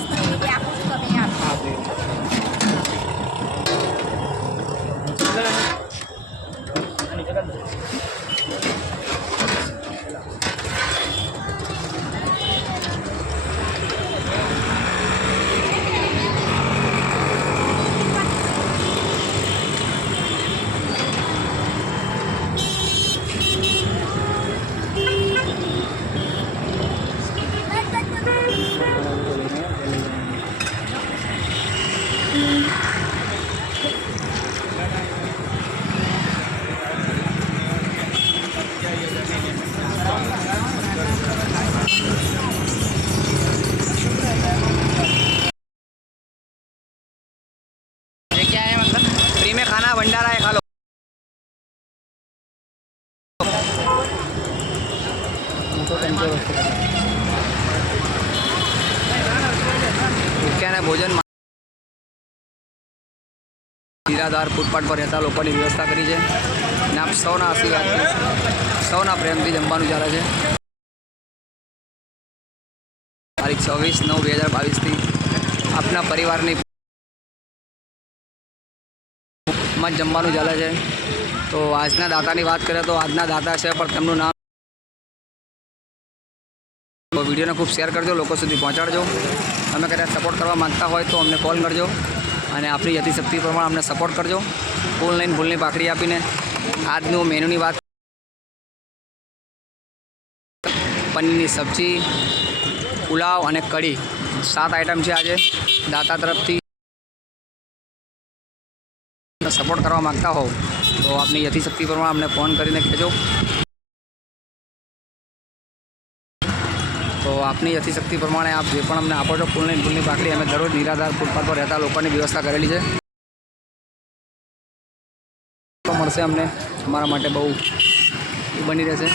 મસ્ત એવી આપું છું તમે યાર. ये क्या है मतलब फ्री में खाना भंडारा है, खा लो। क्या भोजन હીરાધાર ફૂટપાથ પર રહેતા લોકોની વ્યવસ્થા કરી છે અને આપ સૌના આશીર્વાદથી સૌના પ્રેમથી જમવાનું ચાલે છે। તારીખ 26/9/2022થી આપના પરિવારની માં જમવાનું ચાલે છે। તો આજના દાતાની વાત કરીએ તો આજના દાતા છે પણ તેમનું નામ, તો વિડીયોને ખૂબ શેર કરજો, લોકો સુધી પહોંચાડજો। તમે કદાચ સપોર્ટ કરવા માંગતા હોય તો અમને કોલ કરજો અને આપણી યથાશક્તિ પ્રમાણે અમને સપોર્ટ કરજો। ફૂલ લઈને ફૂલની પાકડી આપીને આજનું મેનુની વાત, પનીરની સબ્જી, પુલાવ અને કઢી 7 આઈટમ છે આજે દાતા તરફથી। સપોર્ટ કરવા માગતા હોવ તો આપની યથાશક્તિ પ્રમાણે અમને ફોન કરીને કહેજો। તો આપની યથાશક્તિ પ્રમાણે આપ જે પણ અમને આપો છો ફૂલની ફૂલની પાકડી અમે દરરોજ નિરાધાર ફૂટપાથ પર રહેતા લોકોની વ્યવસ્થા કરેલી છે। તો મળશે અમને, અમારા માટે બહુ બની રહેશે।